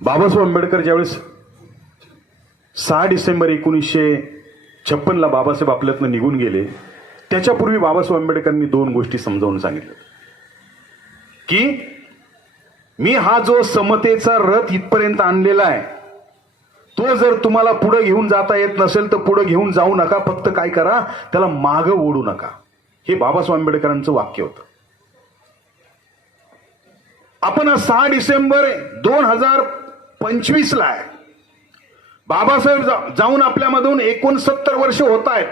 बाबासाहेब आंबेडकर ज्यावेळेस 6 डिसेंबर 1956 बाबासाहेब आपल्यातनं निघून गेले, त्याच्यापूर्वी बाबासाहेब आंबेडकरांनी 2 गोष्टी समजावून सांगितल्या की मी हा जो समतेचा रथ इथपर्यंत आणलेला आहे, तो जर तुम्हाला पुढे घेऊन जाता येत नसेल तर पुढे घेऊन जाऊ नका, फक्त काय करा, त्याला मागं ओढू नका. हे बाबासाहेब आंबेडकरांचं वाक्य होतं. आपण 6 डिसेंबर 2025 आहे. बाबासाहेब जाऊन आपल्यामधून 69 वर्ष होत आहेत.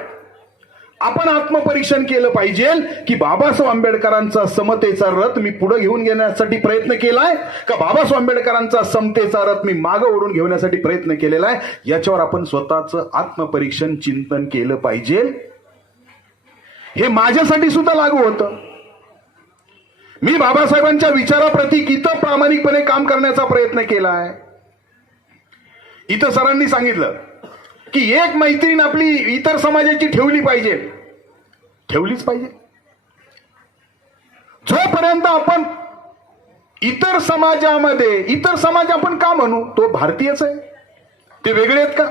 आपण आत्मपरीक्षण केलं पाहिजे की बाबासाहेब आंबेडकरांचा समतेचा रथ मी पुढे घेऊन घेण्यासाठी प्रयत्न केलाय का बाबासाहेब आंबेडकरांचा समतेचा रथ मी मागे ओढून घेण्यासाठी प्रयत्न केलेला आहे. याच्यावर आपण स्वतःचं आत्मपरीक्षण चिंतन केलं पाहिजे. हे माझ्यासाठी सुद्धा लागू होतं. मी बाबासाहेबांच्या विचाराप्रती किती प्रामाणिकपणे काम करण्याचा प्रयत्न केला आहे. इथं सरांनी सांगितलं की एक मैत्रीण आपली इतर समाजाची ठेवली पाहिजे, ठेवलीच पाहिजे. जोपर्यंत आपण इतर समाज आपण का म्हणू, तो भारतीयच आहे, ते वेगळे आहेत का?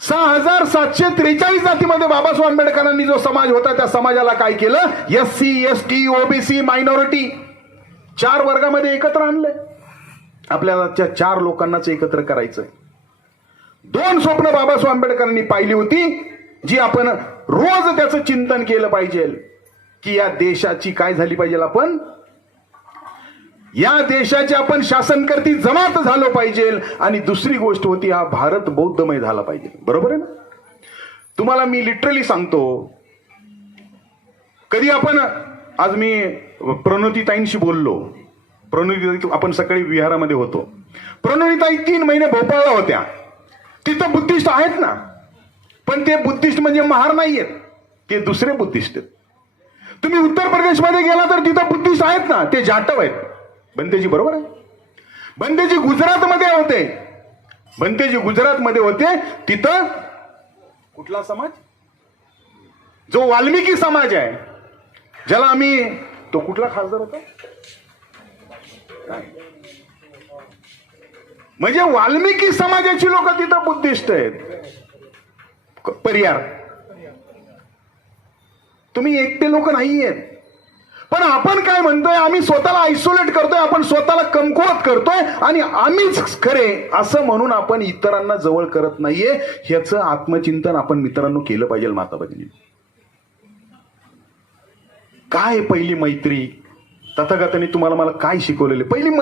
6743 जातीमध्ये बाबासाहेब आंबेडकरांनी जो समाज होता त्या समाजाला काय केलं, SC ST OBC मायनॉरिटी 4 वर्गामध्ये एकत्र आणले. आपल्याला त्या 4 लोकांनाच एकत्र करायचंय. 2 स्वप्न बाबासाहेब आंबेडकरांनी पाहिली होती, जी आपण रोज त्याचं चिंतन केलं पाहिजे की या देशाची काय झाली पाहिजे, आपण या देशाची आपण शासनकर्ती जमात झालो पाहिजे. आणि दुसरी गोष्ट होती, हा भारत बौद्धमय झाला पाहिजे. बरोबर आहे ना? तुम्हाला मी लिटरली सांगतो, कधी आपण, आज मी प्रणोतीताईंशी बोललो. प्रणोतीताई, आपण सकाळी विहारामध्ये होतो. प्रणोतीताई 3 महिने भोपाळला होत्या. तिथं बुद्धिस्ट आहेत ना, पण ते बुद्धिस्ट म्हणजे महार नाही आहेत, ते दुसरे बुद्धिस्ट आहेत. तुम्ही उत्तर प्रदेशमध्ये गेला तर तिथं बुद्धिस्ट आहेत ना, ते जाटव आहेत. बंतेजी बरोबर आहे. बंतेजी गुजरातमध्ये होते. तिथं कुठला समाज, जो वाल्मिकी समाज आहे, ज्याला आम्ही, तो कुठला खासदार होता, म्हणजे वाल्मिकी समाजाची लोक तिथं बुद्धिस्ट आहेत. परियार, तुम्ही एकटे लोक नाही आहेत. पण आपण काय म्हणतोय, आम्ही स्वतःला आयसोलेट करतोय, आपण स्वतःला कमकुवत करतोय आणि आम्हीच खरे असं म्हणून आपण इतरांना जवळ करत नाहीये. ह्याचं आत्मचिंतन आपण मित्रांनो केलं पाहिजे. माता भगिनी, काय पहिली मैत्री, तथागतांनी तुम्हाला मला काय शिकवलेले, पहिली